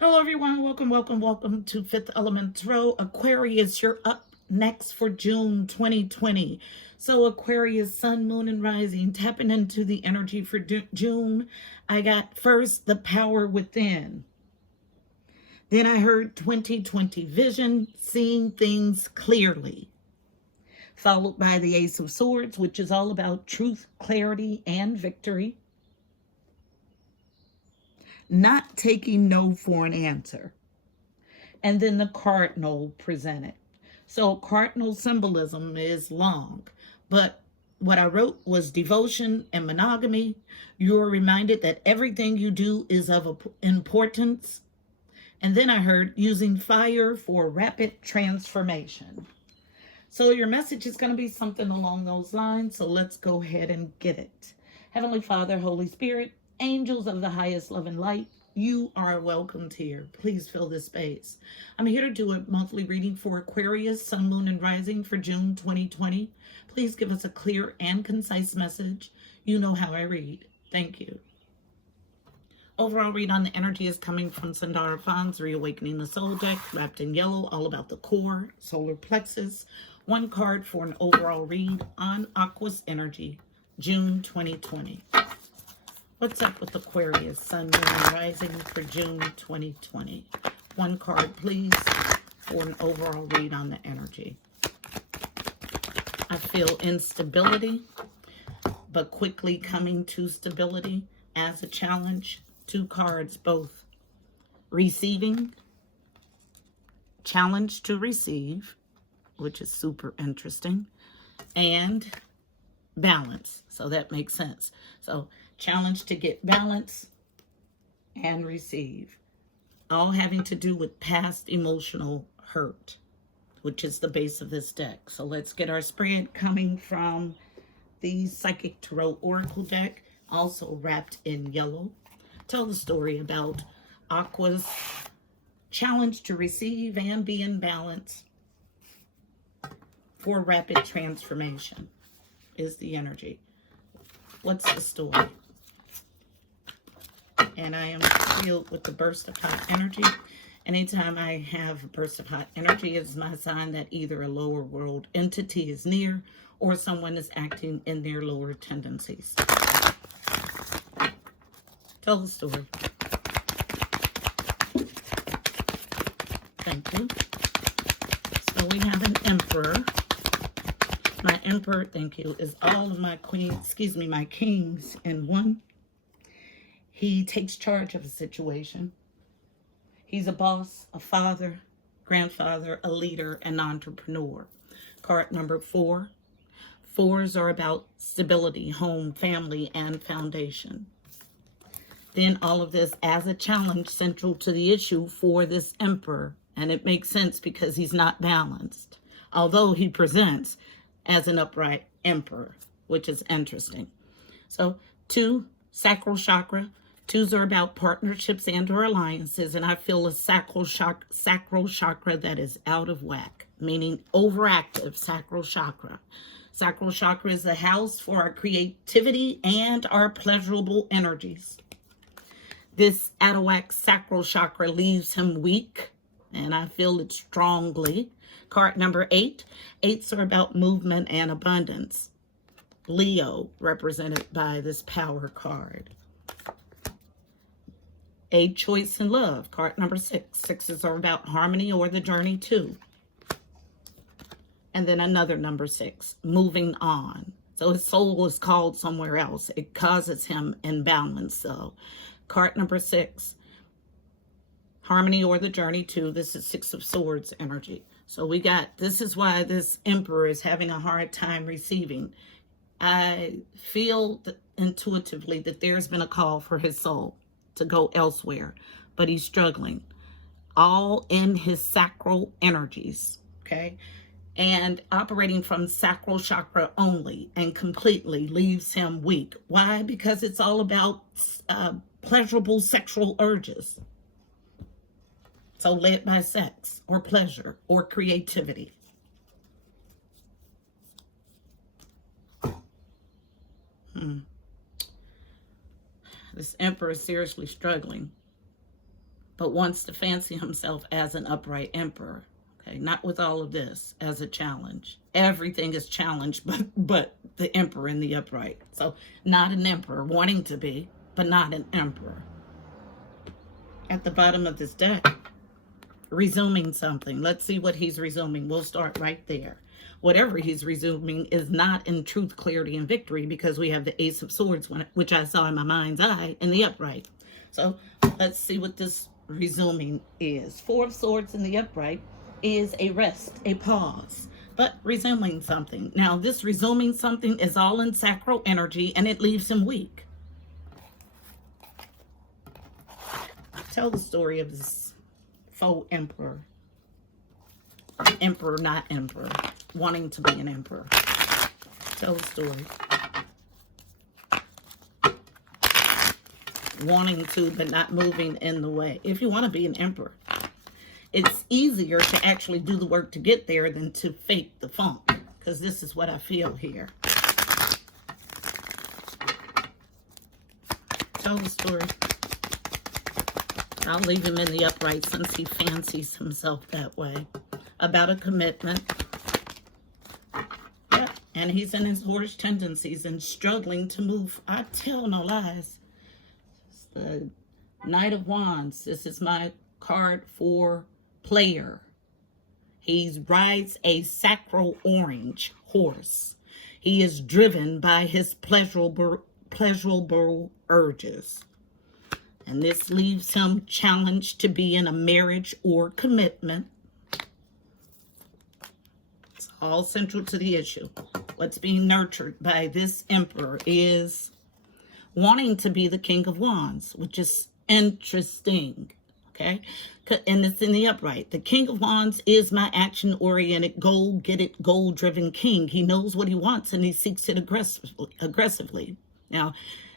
Hello, everyone. Welcome to Fifth Element Tarot. Aquarius, you're up next for June 2020. So, Aquarius, Sun, Moon, and Rising, tapping into the energy for June. I got first the power within. Then I heard 2020 vision, seeing things clearly. Followed by the Ace of Swords, which is all about truth, clarity, and victory. Not taking no for an answer. And then the cardinal presented. So cardinal symbolism is long, but what I wrote was devotion and monogamy. You're reminded that everything you do is of importance. And then I heard using fire for rapid transformation. So your message is going to be something along those lines. So let's go ahead and get it. Heavenly Father, Holy Spirit, angels of the highest love and light, you are welcomed here. Please fill this space. I'm here to do a monthly reading for Aquarius, Sun, Moon, and Rising for June 2020. Please give us a clear and concise message. You know how I read. Thank you. Overall read on the energy is coming from Sandara Fahn's Reawakening the Soul deck, wrapped in yellow, all about the core, solar plexus. One card for an overall read on Aqua's energy, June 2020. What's up with Aquarius, Sun, Moon, and Rising for June 2020? One card, please, for an overall read on the energy. I feel instability, but quickly coming to stability as a challenge. Two cards, both receiving, challenge to receive, which is super interesting, and balance. So that makes sense. So challenge to get balance and receive, all having to do with past emotional hurt, which is the base of this deck. So let's get our spread coming from the Psychic Tarot Oracle deck, also wrapped in yellow. Tell the story about Aqua's challenge to receive and be in balance for rapid transformation is the energy. What's the story? And I am filled with the burst of hot energy. Anytime I have a burst of hot energy, it's my sign that either a lower world entity is near or someone is acting in their lower tendencies. Tell the story. Thank you. So we have an Emperor. My Emperor, thank you, is all of my my kings in one. He takes charge of a situation. He's a boss, a father, grandfather, a leader, an entrepreneur. Card number 4. Fours are about stability, home, family, and foundation. Then all of this as a challenge central to the issue for this Emperor. And it makes sense because he's not balanced, although he presents as an upright Emperor, which is interesting. So 2, sacral chakra. 2s are about partnerships and or alliances, and I feel a sacral chakra that is out of whack, meaning overactive sacral chakra. Sacral chakra is the house for our creativity and our pleasurable energies. This out of whack sacral chakra leaves him weak, and I feel it strongly. Card number 8. 8s are about movement and abundance. Leo, represented by this power card. A choice in love. Card number 6. 6s are about harmony or the journey too. And then another number 6, moving on. So his soul is called somewhere else. It causes him imbalance. So card number 6, harmony or the journey too. This is 6 of Swords energy. So we got, this is why this Emperor is having a hard time receiving. I feel intuitively that there's been a call for his soul to go elsewhere, but he's struggling. All in his sacral energies, okay? And operating from sacral chakra only and completely leaves him weak. Why? Because it's all about pleasurable sexual urges. So led by sex or pleasure or creativity. This Emperor is seriously struggling. but wants to fancy himself as an upright emperor. Okay, not with all of this as a challenge. Everything is challenged, but the emperor and the upright. So not an emperor, wanting to be, but not an emperor. At the bottom of this deck, resuming something. Let's see what he's resuming. We'll start right there. Whatever he's resuming is not in truth, clarity, and victory, because we have the Ace of Swords, which I saw in my mind's eye, in the upright. So let's see what this resuming is. Four of Swords in the upright is a rest, a pause, but resuming something. Now, this resuming something is all in sacral energy, and it leaves him weak. Tell the story of this faux emperor. Emperor, not emperor. Wanting to be an emperor. Tell the story. Wanting to, but not moving in the way. If you want to be an emperor, it's easier to actually do the work to get there than to fake the funk. Because this is what I feel here. Tell the story. I'll leave him in the upright since he fancies himself that way. About a commitment. Yeah, and he's in his Horse tendencies and struggling to move. I tell no lies. It's the Knight of Wands. This is my card for player. He rides a sacral orange horse. He is driven by his pleasurable urges. And this leaves him challenged to be in a marriage or commitment. It's all central to the issue. What's being nurtured by this emperor is wanting to be the King of Wands, which is interesting. Okay? And it's in the upright. The King of Wands is my action-oriented, goal-get-it, goal-driven king. He knows what he wants and he seeks it aggressively. Now,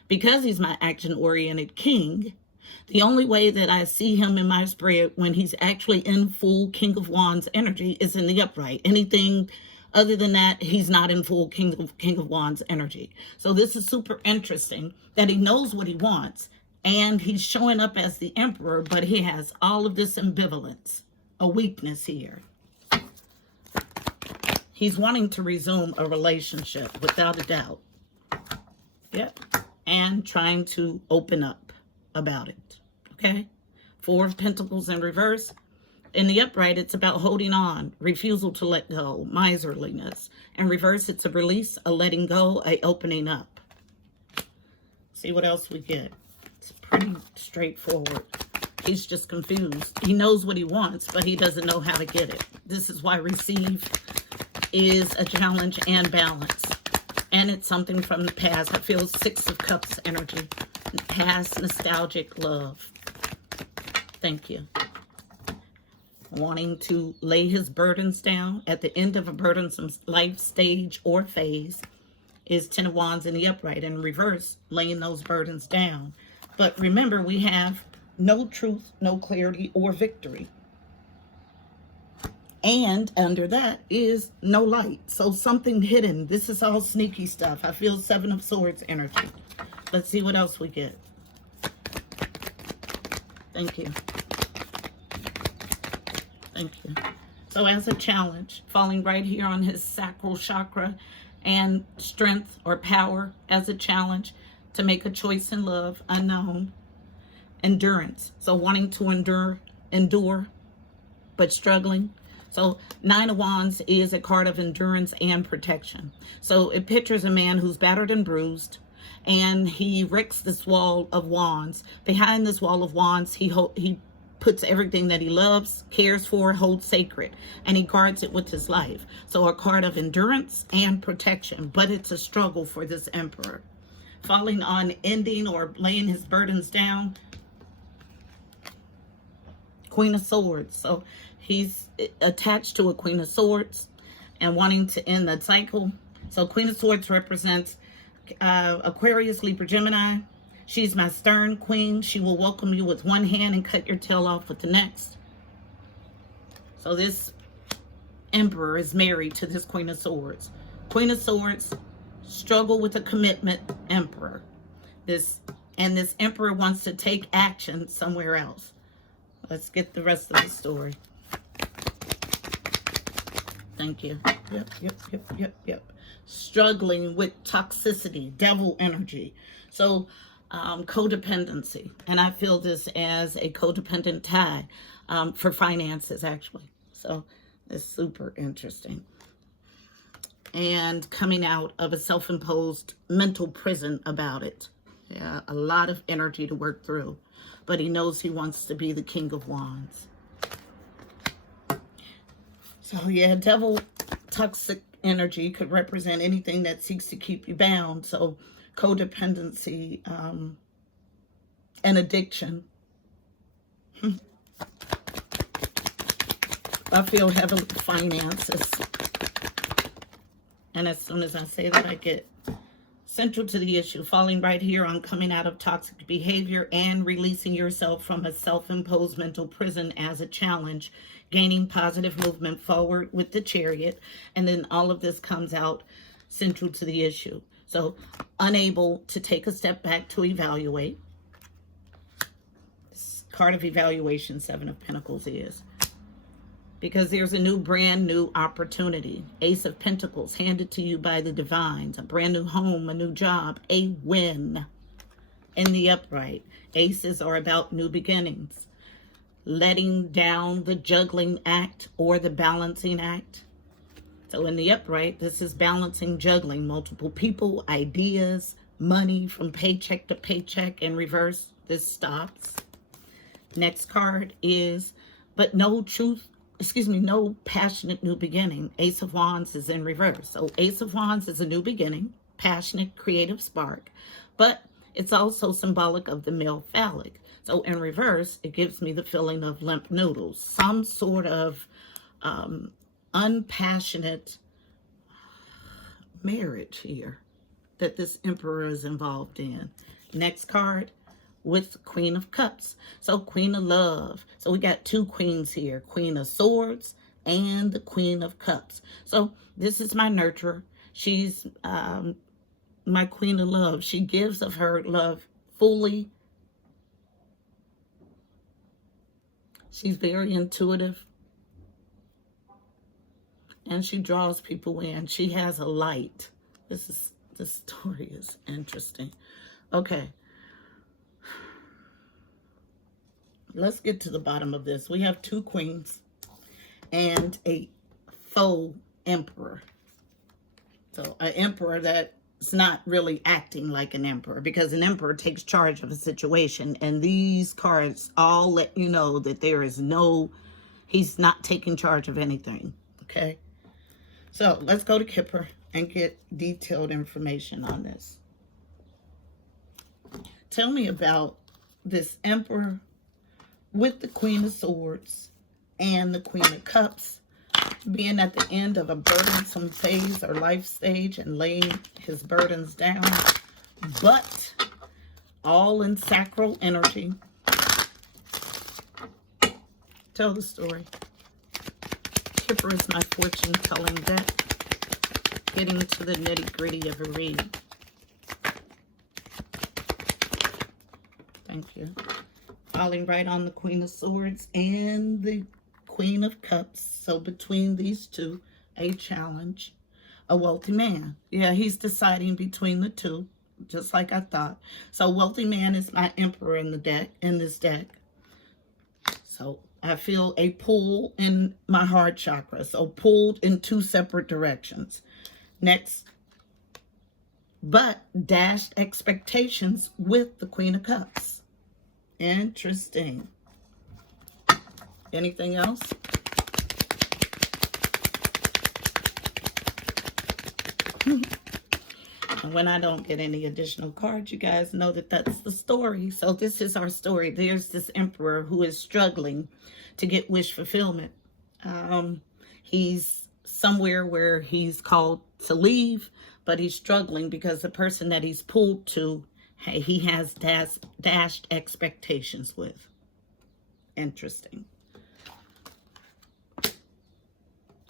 because he's my action-oriented king, the only way that I see him in my spread when he's actually in full King of Wands energy is in the upright. Anything other than that, he's not in full King of Wands energy. So this is super interesting that he knows what he wants and he's showing up as the emperor, but he has all of this ambivalence, a weakness here. He's wanting to resume a relationship without a doubt. Yep. And trying to open up about it. Okay? Four of Pentacles in reverse. In the upright, it's about holding on, refusal to let go, miserliness. In reverse, it's a release, a letting go, a opening up. See what else we get. It's pretty straightforward. He's just confused. He knows what he wants, but he doesn't know how to get it. This is why receive is a challenge and balance. And it's something from the past. I feel Six of Cups energy. Past nostalgic love. Thank you. Wanting to lay his burdens down at the end of a burdensome life stage or phase is Ten of Wands in the upright. In reverse, laying those burdens down. But remember, we have no truth, no clarity, or victory. And under that is no light. So something hidden. This is all sneaky stuff. I feel Seven of Swords energy. Let's see what else we get. Thank you. Thank you. So as a challenge, falling right here on his sacral chakra and strength or power as a challenge to make a choice in love, unknown. Endurance. So wanting to endure, but struggling. So Nine of Wands is a card of endurance and protection. So it pictures a man who's battered and bruised, and he wrecks this wall of wands. Behind this wall of wands, he puts everything that he loves, cares for, holds sacred, and he guards it with his life. So a card of endurance and protection, but it's a struggle for this emperor. Falling on ending or laying his burdens down. Queen of Swords. So he's attached to a Queen of Swords and wanting to end the cycle. So Queen of Swords represents Aquarius, Libra, Gemini. She's my stern queen. She will welcome you with one hand and cut your tail off with the next. So this emperor is married to this Queen of Swords. Queen of Swords, struggle with a commitment emperor. This emperor wants to take action somewhere else. Let's get the rest of the story. Thank you. Yep. Struggling with toxicity, devil energy. So, codependency. And I feel this as a codependent tie for finances, actually. So, it's super interesting. And coming out of a self-imposed mental prison about it. Yeah, a lot of energy to work through. But he knows he wants to be the King of Wands. So yeah, devil toxic energy could represent anything that seeks to keep you bound. So codependency and addiction. I feel heavily finances. And as soon as I say that, I get central to the issue, falling right here on coming out of toxic behavior and releasing yourself from a self-imposed mental prison as a challenge, gaining positive movement forward with the Chariot, and then all of this comes out central to the issue. So unable to take a step back to evaluate. This card of evaluation, Seven of Pentacles is. Because there's a new, brand new opportunity. Ace of Pentacles handed to you by the divines. A brand new home, a new job, a win. In the upright, aces are about new beginnings. Letting down the juggling act or the balancing act. So in the upright, this is balancing, juggling multiple people, ideas, money from paycheck to paycheck. In reverse, this stops. Next card is, but no truth. No passionate new beginning. Ace of Wands is in reverse. So Ace of Wands is a new beginning, passionate, creative spark, but it's also symbolic of the male phallic. So in reverse, it gives me the feeling of limp noodles, some sort of unpassionate marriage here that this Emperor is involved in. Next card, with Queen of Cups. So Queen of Love. So we got two queens here. Queen of Swords and the Queen of Cups. So this is my nurturer. She's my Queen of Love. She gives of her love fully. She's very intuitive. And she draws people in. She has a light. This story is interesting. Okay. Let's get to the bottom of this. We have two queens and a faux emperor. So an emperor that's not really acting like an emperor, because an emperor takes charge of a situation. And these cards all let you know that there is he's not taking charge of anything. Okay. So let's go to Kipper and get detailed information on this. Tell me about this emperor with the Queen of Swords and the Queen of Cups being at the end of a burdensome phase or life stage and laying his burdens down, but all in sacral energy. Tell the story. Kipper is my fortune telling deck, getting to the nitty-gritty of a read. Thank you. Falling right on the Queen of Swords and the Queen of Cups. So between these two, a challenge. A wealthy man. Yeah, he's deciding between the two, just like I thought. So wealthy man is my Emperor in this deck. So I feel a pull in my heart chakra. So pulled in two separate directions. Next, but dashed expectations with the Queen of Cups. Interesting. Anything else? And when I don't get any additional cards, you guys know that that's the story. So this is our story. There's this emperor who is struggling to get wish fulfillment. He's somewhere where he's called to leave, but he's struggling because the person that he's pulled to, he has dashed expectations with. Interesting.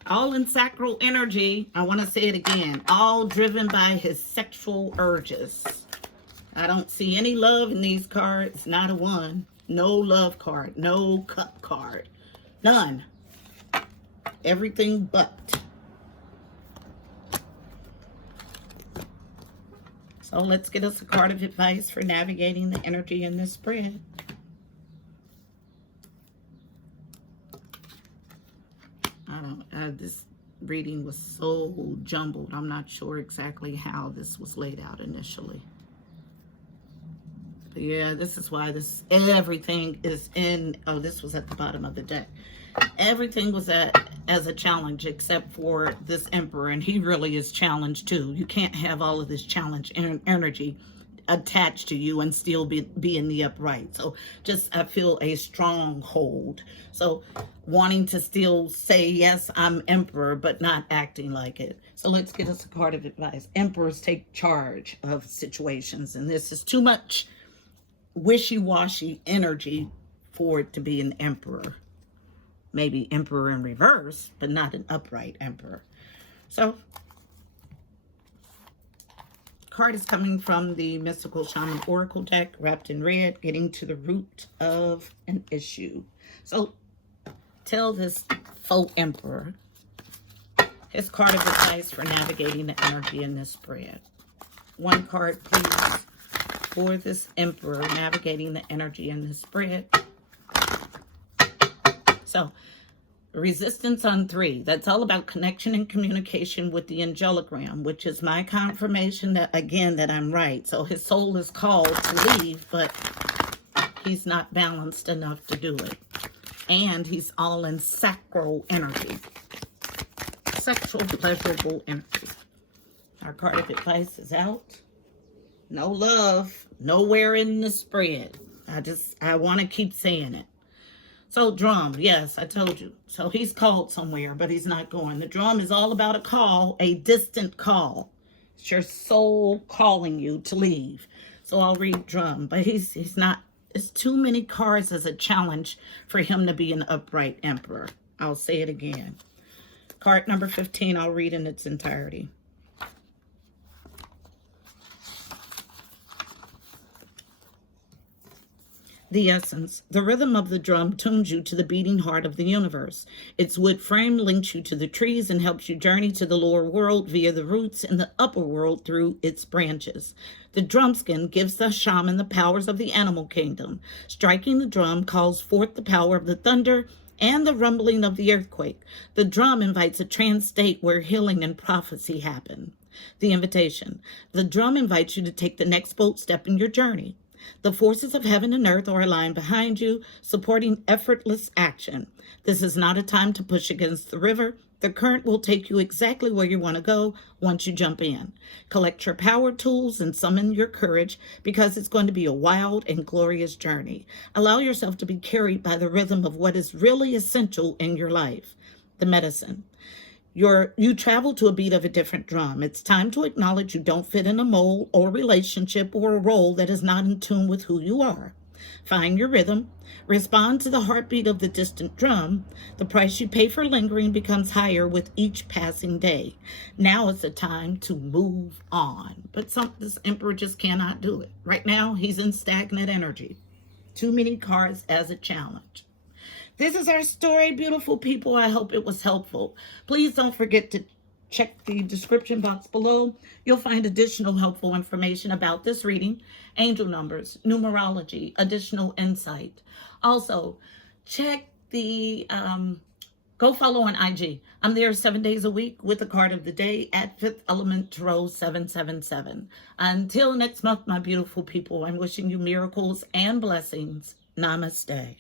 All in sacral energy. I want to say it again. All driven by his sexual urges. I don't see any love in these cards. Not a one. No love card. No cup card. None. Everything but. So let's get us a card of advice for navigating the energy in this spread. This reading was so jumbled. I'm not sure exactly how this was laid out initially. But yeah, this is why everything is in, oh, this was at the bottom of the deck. Everything was as a challenge except for this Emperor, and he really is challenged too. You can't have all of this challenge energy attached to you and still be in the upright. So just, I feel a stronghold. So wanting to still say, yes, I'm Emperor, but not acting like it. So let's get us a card of advice. Emperors take charge of situations, and this is too much wishy-washy energy for it to be an Emperor. Maybe Emperor in reverse, but not an upright Emperor. So card is coming from the Mystical Shaman Oracle deck, wrapped in red, getting to the root of an issue. So tell this faux Emperor his card of advice for navigating the energy in this spread. One card, please, for this Emperor navigating the energy in this spread. So, resistance on 3. That's all about connection and communication with the angelic realm, which is my confirmation that, again, that I'm right. So his soul is called to leave, but he's not balanced enough to do it. And he's all in sacral energy. Sexual, pleasurable energy. Our card of advice is out. No love. Nowhere in the spread. I want to keep saying it. So drum, yes, I told you. So he's called somewhere, but he's not going. The drum is all about a call, a distant call. It's your soul calling you to leave. So I'll read drum, but he's not. It's too many cards as a challenge for him to be an upright Emperor. I'll say it again. Card number 15, I'll read in its entirety. The essence. The rhythm of the drum tunes you to the beating heart of the universe. Its wood frame links you to the trees and helps you journey to the lower world via the roots and the upper world through its branches. The drum skin gives the shaman the powers of the animal kingdom. Striking the drum calls forth the power of the thunder and the rumbling of the earthquake. The drum invites a trance state where healing and prophecy happen. The invitation. The drum invites you to take the next bold step in your journey. The forces of heaven and earth are aligned behind you, supporting effortless action. This is not a time to push against the river. The current will take you exactly where you want to go once you jump in. Collect your power tools and summon your courage, because it's going to be a wild and glorious journey. Allow yourself to be carried by the rhythm of what is really essential in your life. The medicine. You travel to a beat of a different drum. It's time to acknowledge you don't fit in a mold or relationship or a role that is not in tune with who you are. Find your rhythm. Respond to the heartbeat of the distant drum. The price you pay for lingering becomes higher with each passing day. Now is the time to move on. But this Emperor just cannot do it. Right now, he's in stagnant energy. Too many cards as a challenge. This is our story, beautiful people. I hope it was helpful. Please don't forget to check the description box below. You'll find additional helpful information about this reading, angel numbers, numerology, additional insight. Also, check the, go follow on IG. I'm there 7 days a week with the card of the day at 5th Element Tarot 777. Until next month, my beautiful people, I'm wishing you miracles and blessings. Namaste.